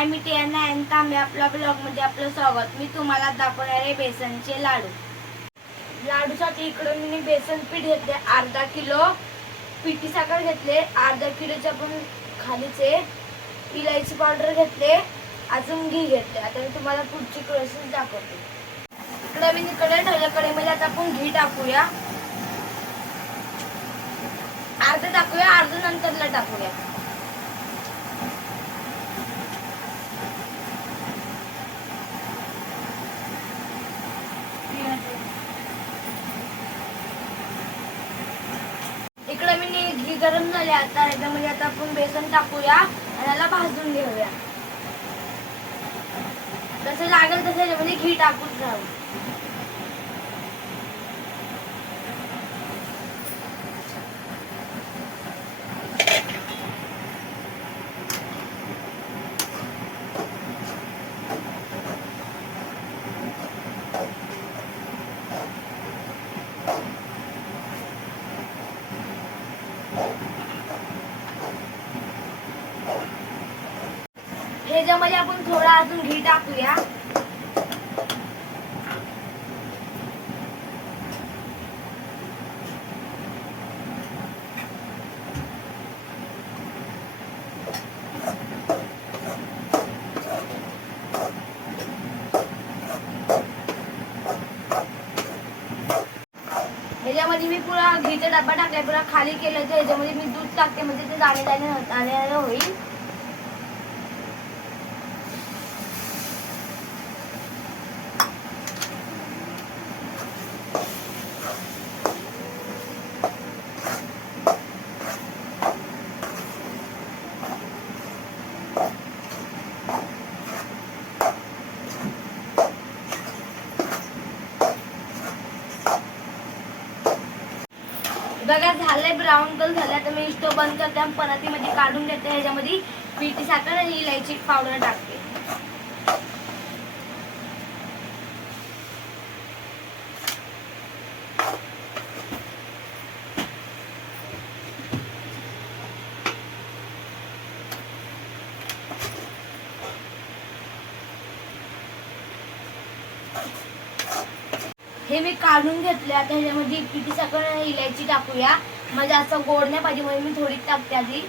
हाय, मी Tiana तांबे. आपल्या ब्लॉगमध्ये आपलं स्वागत. मी तुम्हाला दाखवणार आहे बेसनचे लाडू. लाडूसाठी इकडून मी बेसन पीठ घेतले अर्धा किलो, पिठी साखर घेतले अर्धा किलोच्या पण खालीचे, इलायची पावडर घेतले, अजून घी घेतले. आता मी तुम्हाला पुढची प्रोसेस दाखवते. इकडे मी कढई ठेवल्या. कढईमध्ये आता आपण घी टाकूया. अर्ध टाकूया, अर्ध नंतरला टाकूया. इकडे मी घी गरम झाले. आता याच्यामध्ये आता आपण बेसन टाकूया आणि याला भाजून घेऊया. जसं लागेल तसं याच्यामध्ये घी टाकून राहू. ह्याच्यामध्ये आपण थोडा अजून घी टाकूया. ह्याच्यामध्ये मी पुरा घीचा डब्बा टाकलाय, पुरा खाली केलं. तर ह्याच्यामध्ये मी दूध टाकते, म्हणजे ते दाणे दाणे होईल. बघा, झालंय ब्राऊन कलर झाला. तर मी स्टोव बंद करते आणि परातीमध्ये काढून घेते. ह्याच्यामध्ये पिठी साखर आणि इलायची पावडर टाकते. हे मी काढून घेतले. आता ह्याच्यामध्ये पिठी साखर आणि इलायची टाकूया. म्हणजे असं गोड नाही पाहिजे, म्हणून मी थोडी टाकते आधी.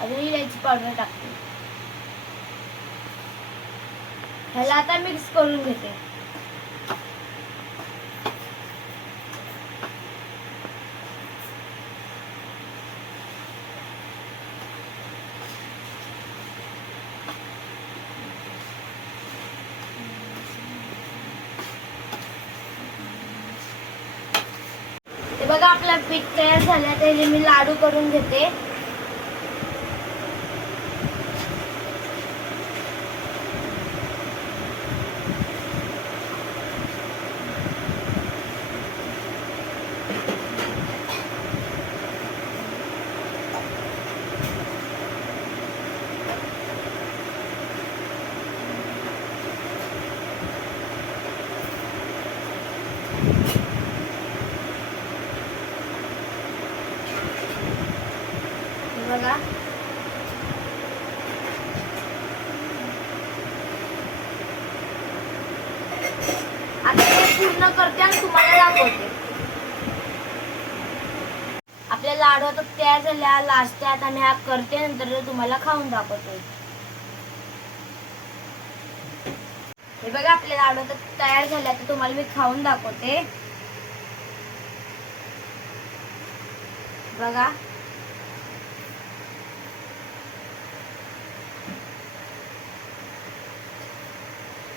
अजून इलायची पावडर टाकते. ह्याला आता मिक्स करून घेते. बघा, आपला पीठ तयार झाला. त्याचे मी लाडू करून घेते. बघा, आता पूर्ण करते आणि तुम्हाला दाखवते. आपल्या लाडू आता तयार झाल्या. लास्ट आता मी हा करते, नंतर तुम्हाला खाऊन दाखवते. हे बघा, आपले लाडू आता तयार झाले. आता तुम्हाला मी खाऊन दाखवते. बघा,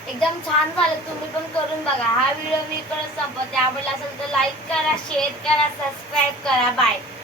एकदम छान झालं. तुम्ही पण करून बघा. हा व्हिडिओ मी इकडे संपवते. आवडला असेल तर लाईक करा, शेअर करा, सबस्क्राईब करा. बाय.